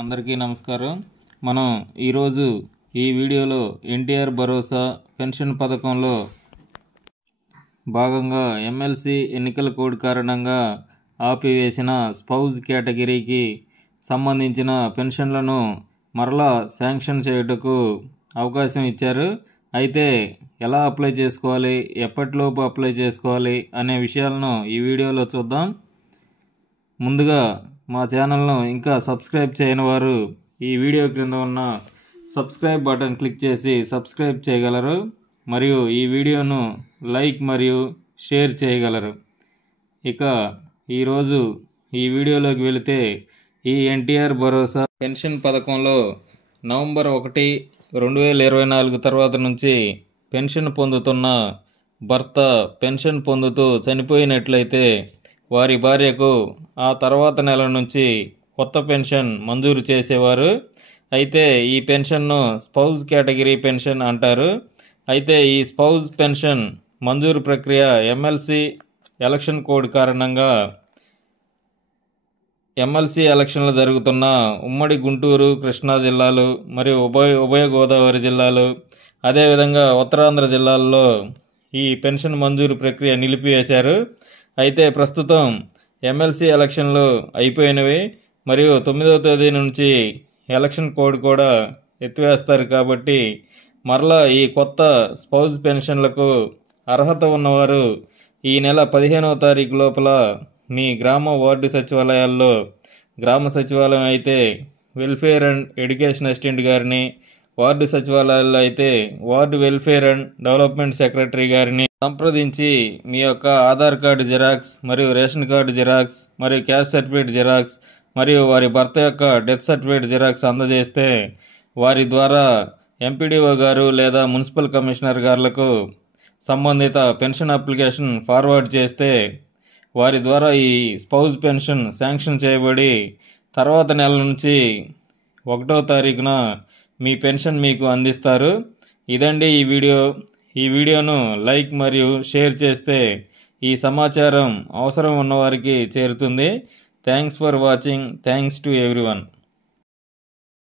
అందరికీ నమస్కారం. మనం ఈరోజు ఈ వీడియోలో ఎన్టీఆర్ భరోసా పెన్షన్ పథకంలో భాగంగా ఎమ్మెల్సీ ఎన్నికల కోడ్ కారణంగా ఆపివేసిన స్పౌజ్ కేటగిరీకి సంబంధించిన పెన్షన్లను మరలా శాంక్షన్ చేయుటకు అవకాశం ఇచ్చారు. అయితే ఎలా అప్లై చేసుకోవాలి, ఎప్పటిలోపు అప్లై చేసుకోవాలి అనే విషయాలను ఈ వీడియోలో చూద్దాం. ముందుగా మా ఛానల్ను ఇంకా సబ్స్క్రైబ్ చేయని వారు ఈ వీడియో క్రింద ఉన్న సబ్స్క్రైబ్ బటన్ క్లిక్ చేసి సబ్స్క్రైబ్ చేయగలరు మరియు ఈ వీడియోను లైక్ మరియు షేర్ చేయగలరు. ఇక ఈరోజు ఈ వీడియోలోకి వెళితే ఈ ఎన్టీఆర్ భరోసా పెన్షన్ పథకంలో నవంబర్ 1, 2024 తర్వాత నుంచి పెన్షన్ పొందుతున్న భర్త పెన్షన్ పొందుతూ చనిపోయినట్లయితే వారి భార్యకు ఆ తర్వాత నెల నుంచి కొత్త పెన్షన్ మంజూరు చేసేవారు. అయితే ఈ పెన్షన్ను స్పౌజ్ కేటగిరీ పెన్షన్ అంటారు. అయితే ఈ స్పౌజ్ పెన్షన్ మంజూరు ప్రక్రియ ఎమ్మెల్సీ ఎలక్షన్ కోడ్ కారణంగా ఎమ్మెల్సీ ఎలక్షన్లు జరుగుతున్న ఉమ్మడి గుంటూరు, కృష్ణా జిల్లాలు మరియు ఉభయ గోదావరి జిల్లాలు, అదేవిధంగా ఉత్తరాంధ్ర జిల్లాల్లో ఈ పెన్షన్ మంజూరు ప్రక్రియ నిలిపివేశారు. అయితే ప్రస్తుతం ఎమ్మెల్సీ ఎలక్షన్లు అయిపోయినవి మరియు 9వ తేదీ నుంచి ఎలక్షన్ కోడ్ కూడా ఎత్తివేస్తారు. కాబట్టి మరలా ఈ కొత్త స్పౌజ్ పెన్షన్లకు అర్హత ఉన్నవారు ఈ నెల 15వ తారీఖు లోపల మీ గ్రామ వార్డు సచివాలయాల్లో, గ్రామ సచివాలయం అయితే వెల్ఫేర్ అండ్ ఎడ్యుకేషన్ అసిస్టెంట్ గారిని, వార్డు సచివాలయాల్లో అయితే ward welfare and development secretary గారిని సంప్రదించి మీ యొక్క ఆధార్ కార్డు జిరాక్స్ మరియు రేషన్ కార్డు జిరాక్స్ మరియు క్యాస్ట్ సర్టిఫికేట్ జిరాక్స్ మరియు వారి భర్త యొక్క డెత్ సర్టిఫికేట్ జిరాక్స్ అందజేస్తే వారి ద్వారా ఎంపీడీఓ గారు లేదా మున్సిపల్ కమిషనర్ గారులకు సంబంధిత పెన్షన్ అప్లికేషన్ ఫార్వర్డ్ చేస్తే వారి ద్వారా ఈ స్పౌజ్ పెన్షన్ శాంక్షన్ చేయబడి తర్వాత నెల నుంచి 1వ తారీఖున మీ పెన్షన్ మీకు అందిస్తారు. ఇదండి ఈ వీడియో. ఈ వీడియోను లైక్ మరియు షేర్ చేస్తే ఈ సమాచారం అవసరం ఉన్నవారికి చేరుతుంది. Thanks for watching. Thanks to everyone.